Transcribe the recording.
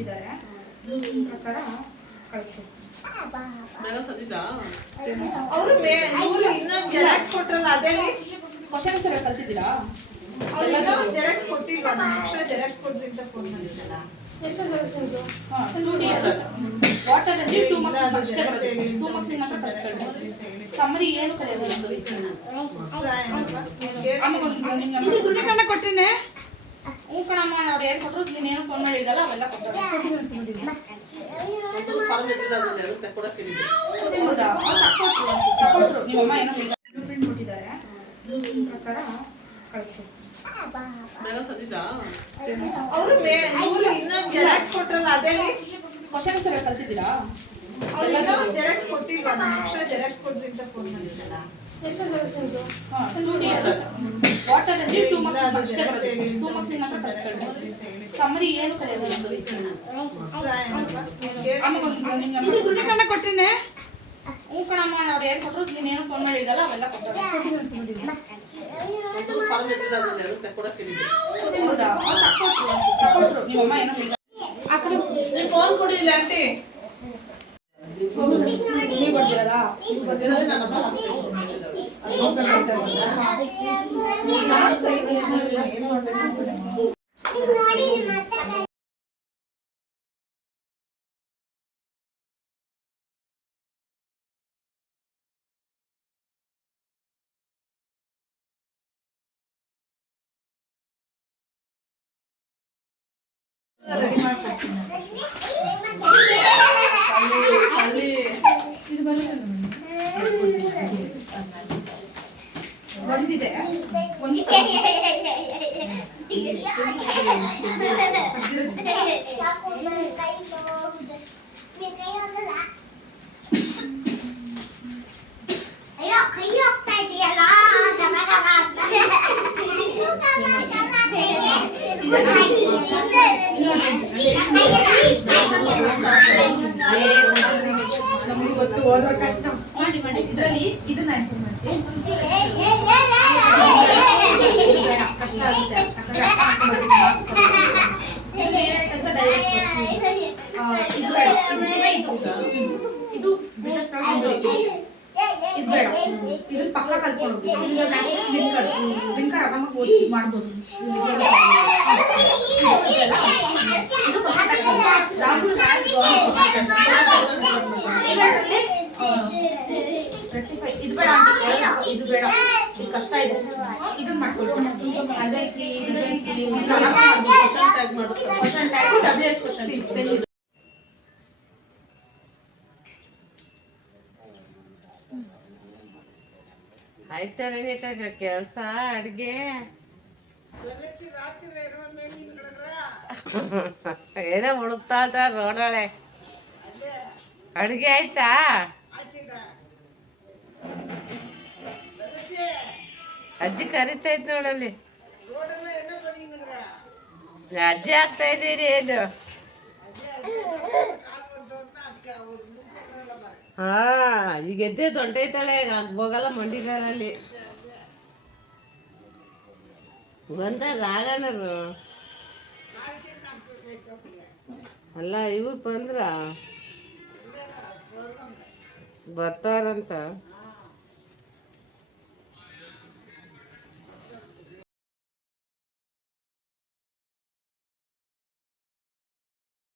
ಕೊಟ್ಟಿದ್ದಾರೆ ಪ್ರಕಾರ ಕಳಿಸ್ಬೇಕು. ಅವರು ಇನ್ನೊಂದು ಜೆರಾಕ್ಸ್ ಕೊಟ್ರಲ್ಲ, ಅದೇ ಕ್ವಶನ್ಸ್ ಎಲ್ಲ ಕಲ್ತಿದ್ದೀರಾ? ಜೆರಾಕ್ಸ್ ಕೊಟ್ಟಿಲ್ಲ, ಎಕ್ಸ್ಟ್ರಾ ಜೆರಾಕ್ಸ್ ಕೊಡ್ರಿ ಅಂತ ಫೋನ್ ಮಾಡಿದ್ದಲ್ಲ. ಎಷ್ಟು ಜೆರಾಕ್ಸ್ ಇದು? 2 DRS ವಾಟರ್ ಅಲ್ಲಿ 2 ಮಾರ್ಕ್ಸ್ ಅಷ್ಟೇ ಬರುತ್ತೆ. 2 ಮಾರ್ಕ್ಸ್ ಮಾತ್ರ ಕಲ್ತ್ಕೊಳ್ಳಿ. ಸಮರಿ ಏನು ಕಲಿಯೋದು? ಇದು ದೃಢೀಕರಣ ಕೊಟ್ರಿನೇ ಹ್ಞೂ ಕಣಮ್ಮ, ಅವ್ರು ಏನು ಕೊಟ್ಟರು ನೀನೇನು ಫೋನ್ ಮಾಡಿದ್ದಲ್ಲ ಅವೆಲ್ಲ ಕೊಟ್ಟರು. ಹೌದಾ? ತಗೊಟ್ರು ನಿಮ್ಮಮ್ಮ ಏನೋ ಪ್ರಿಂಟ್ ಕೊಟ್ಟಿದ್ದಾರೆ ಪ್ರಕಾರ ಕಳಿಸ್ಬೇಕು. ಅವರು ಇನ್ನೊಂದು ಜೆರಾಕ್ಸ್ ಕೊಟ್ರಲ್ಲ, ಅದೇ ಕ್ವಶನ್ಸ್ ಎಲ್ಲ ಕಲ್ತಿದ್ದೀರಾ? ಜೆರಾಕ್ಸ್ ಕೊಟ್ಟಿಲ್ಲ, ಎಕ್ಸ್ಟ್ರಾ ಜೆರಾಕ್ಸ್ ಕೊಡ್ರಿ ಅಂತ ಫೋನ್ ಮಾಡಿದ್ದಲ್ಲ. ಎಷ್ಟು ಜೆರಾಕ್ಸ್ ಇದು? 2 DRS ವಾಟರ್ ಅಲ್ಲಿ 2 ಮಾರ್ಕ್ಸ್ ಅಷ್ಟೇ ಬರುತ್ತೆ. 2 ಮಾರ್ಕ್ಸ್ ಮಾತ್ರ ಕಲ್ತ್ಕೊಳ್ಳಿ. ಸಮರಿ ಏನು ಕಲಿಯೋದು? ಇದು ದೃಢೀಕರಣ ಕೊಟ್ರಿನೇ ಹ್ಞೂ ಕಣಮ್ಮ, ಅವ್ರು ಏನು ಕೊಟ್ಟರು ನೀನೇನು ಫೋನ್ ಮಾಡಿದ್ದಲ್ಲ ಅವೆಲ್ಲ ಕೊಟ್ಟರು. ಹೌದಾ? ತಗೊಟ್ರು ನಿಮ್ಮಮ್ಮ ಏನೋ ಆ ಕಡೆ ಫೋನ್ ಕೊಡಿಲ್ಲ ಆಂಟಿ. ನೀವು ಬರ್ದಿರಲ್ಲ? ನೀವು ಬರ್ದಿರೋದು ನನ್ನಮ್ಮ ಇದು ಬಂದಿದೆ ಒಂದು ನಮಗೆ ಗೊತ್ತು ಓದೋ ಕಷ್ಟ. ಮಾಡಿ ಮಾಡಿ ಇದರಲ್ಲಿ ಇದನ್ನ ಆನ್ಸರ್ ಮಾಡ್ತೀವಿ. ಕಷ್ಟ ಆಗುತ್ತೆ ಇದು ಬೇಡ, ಇದನ್ನ ಪಕ್ಕ ಕಲ್ತ್ಕೊಂಡು ಲಿಂಕರ್ ಆರಾಮಾಗಿ ಓದಿ ಮಾಡ್ಬೋದು. ರಾಹುಲ್ ಇದು ಬೇಡ, ಇದು ಬೇಡ, ಇದು ಕಷ್ಟ ಇದೆ. ಇದನ್ನ ಮಾಡ್ಕೊಳ್ತೀನಿ. Question tag WH question. ಆಯ್ತಾ ಕೆಲಸ ಅಡ್ಗೆ ಏನೋ ಹುಡುಕ್ತಾ ರೋಡಳೆ. ಅಡ್ಗೆ ಆಯ್ತಾ? ಅಜ್ಜಿ ಕರಿತಾ ಇದ್ ನೋಡಲ್ಲಿ. ಅಜ್ಜಿ ಆಗ್ತಾ ಇದ್ದೀರಿ ಏನು? ಹಾ, ಈಗ ಎದ್ದೆ ತೊಂಟೈತಾಳೆ, ಹೋಗಲ್ಲ ಮಂಡಿಗಾಲಲ್ಲಿ. ಬಂದ ರಾಗಣ್ಣರು ಅಲ್ಲ, ಇವ್ರು ಬಂದ್ರ ಬರ್ತಾರಂತ.